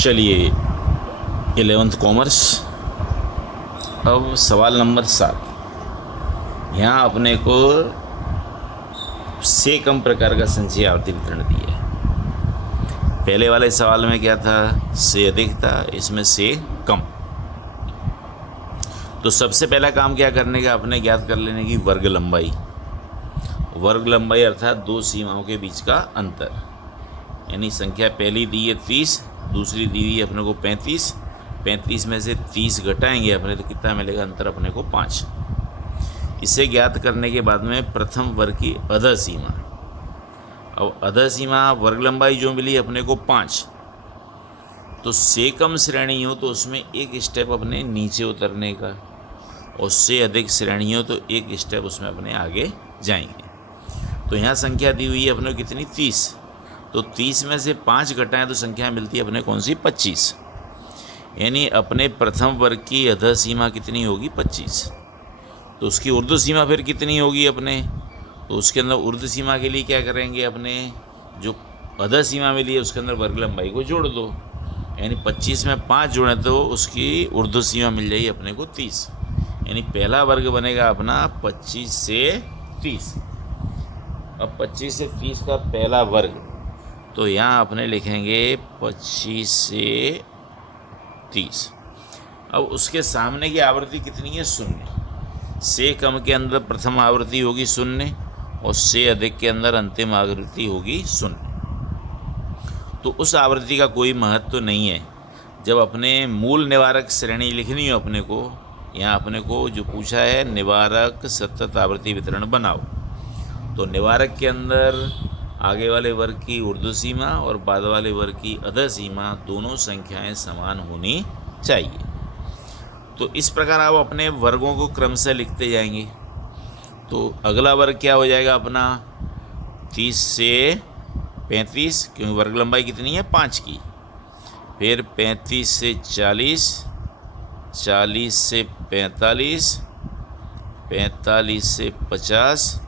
चलिए 11th commerce. अब सवाल नंबर 7। यहाँ अपने को से कम प्रकार का संचयी आवर्ती वितरण दिया है। पहले वाले सवाल में क्या था, से अधिक था, इसमें से कम। तो सबसे पहला काम क्या करने का, अपने ज्ञात कर लेने की वर्ग लंबाई। वर्ग लंबाई अर्थात दो सीमाओं के बीच का अंतर, यानी संख्या पहली दी है 30, दूसरी दी हुई है अपने को 35। 35 में से 30 घटाएंगे अपने तो कितना मिलेगा, अंतर अपने को 5। इसे ज्ञात करने के बाद में प्रथम वर्ग की अधः सीमा। अब अधः सीमा वर्ग लंबाई जो मिली अपने को 5, तो से कम श्रेणी हो तो उसमें एक स्टेप अपने नीचे उतरने का, और से अधिक श्रेणी हो तो एक स्टेप उसमें अपने आगे जाएंगे। तो यहाँ संख्या दी हुई है अपने को कितनी, 30। तो 30 में से 5 घटाएं तो संख्या मिलती है अपने कौन सी, 25। यानी अपने प्रथम वर्ग की अधः सीमा कितनी होगी, 25। तो उसकी ऊर्ध्व सीमा फिर कितनी होगी अपने, तो उसके अंदर ऊर्ध्व सीमा के लिए क्या करेंगे, अपने जो अधः सीमा मिली है उसके अंदर वर्ग लंबाई को जोड़ दो। यानी 25 में 5 जोड़े तो उसकी ऊर्ध्व सीमा मिल जाएगी अपने को 30। यानी पहला वर्ग बनेगा अपना 25 से 30। अब 25 से 30 का पहला वर्ग, तो यहाँ अपने लिखेंगे 25 से 30। अब उसके सामने की आवृत्ति कितनी है, 0। से कम के अंदर प्रथम आवृत्ति होगी 0, और से अधिक के अंदर अंतिम आवृत्ति होगी 0। तो उस आवृत्ति का कोई महत्व तो नहीं है। जब अपने मूल निवारक श्रेणी लिखनी हो अपने को, यहाँ अपने को जो पूछा है निवारक सतत आवृत्ति वितरण बनाओ, तो निवारक के अंदर आगे वाले वर्ग की ऊर्ध्व सीमा और बाद वाले वर्ग की अधः सीमा दोनों संख्याएं समान होनी चाहिए। तो इस प्रकार आप अपने वर्गों को क्रमशः लिखते जाएंगे। तो अगला वर्ग क्या हो जाएगा अपना, 30 से 35, क्योंकि वर्ग लंबाई कितनी है, 5 की। फिर 35 से 40, 40 से 45, 45 से 50,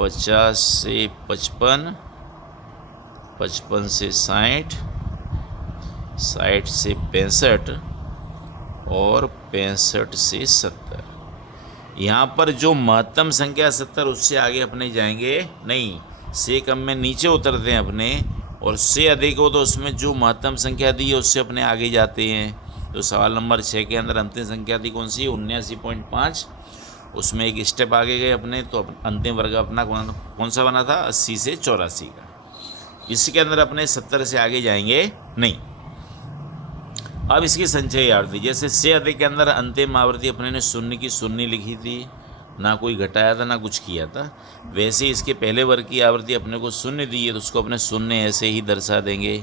50 से 55, 55 से 60, 60 से 65 और 65 से 70। यहाँ पर जो महत्तम संख्या 70, उससे आगे अपने जाएंगे नहीं। से कम में नीचे उतरते हैं अपने, और से अधिक हो तो उसमें जो महत्तम संख्या दी है उससे अपने आगे जाते हैं। तो सवाल नंबर 6 के अंदर अंतिम संख्या थी कौन सी, 79.5। उसमें एक स्टेप आगे गए अपने, तो अंतिम वर्ग अपना कौन सा बना था, 80 से 84 का। इसके अंदर अपने 70 से आगे जाएंगे नहीं। अब इसकी संचयी आवृत्ति, जैसे से अधिक के अंदर अंतिम आवृत्ति अपने ने 0 की 0 लिखी थी, ना कोई घटाया था ना कुछ किया था। वैसे इसके पहले वर्ग की आवृत्ति अपने को 0 दी है, तो उसको अपने 0 ऐसे ही दर्शा देंगे।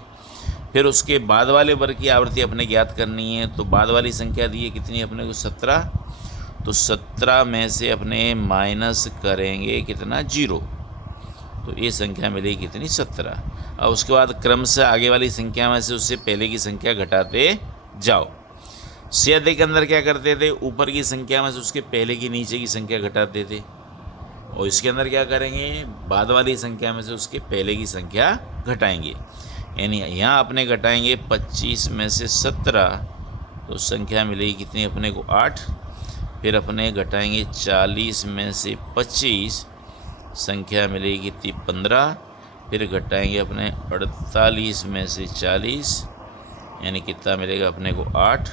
फिर उसके बाद वाले वर्ग की आवृत्ति अपने ज्ञात करनी है, तो बाद वाली संख्या दी है कितनी अपने को, 17। तो 17 में से अपने माइनस करेंगे कितना, 0। तो ये संख्या मिलेगी कितनी, 17। अब उसके बाद क्रम से आगे वाली संख्या में से उससे पहले की संख्या घटाते जाओ। से अधिक के अंदर क्या करते थे, ऊपर की संख्या में से उसके पहले की नीचे की संख्या घटाते थे, और इसके अंदर क्या करेंगे, बाद वाली संख्या में से उसके पहले की संख्या घटाएंगे। यानी यहाँ अपने घटाएंगे 25 में से 17, तो संख्या मिलेगी कितनी अपने को, 8। फिर अपने घटाएंगे 40 में से 25, संख्या मिलेगी कितनी, 15। फिर घटाएंगे अपने 48 में से 40, यानी कितना मिलेगा अपने को, 8।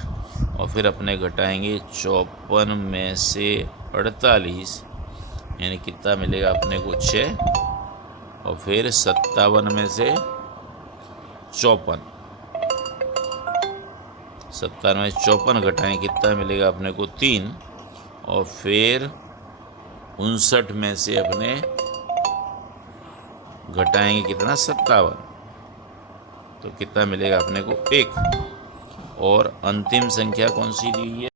और फिर अपने घटाएंगे 54 में से 48, यानी कितना मिलेगा अपने को, 6। और फिर 57 में से 54, 57 में 54 घटाएँ कितना मिलेगा अपने को, 3। और फिर 59 में से अपने घटाएंगे कितना, 57, तो कितना मिलेगा अपने को, 1। और अंतिम संख्या कौन सी दी है,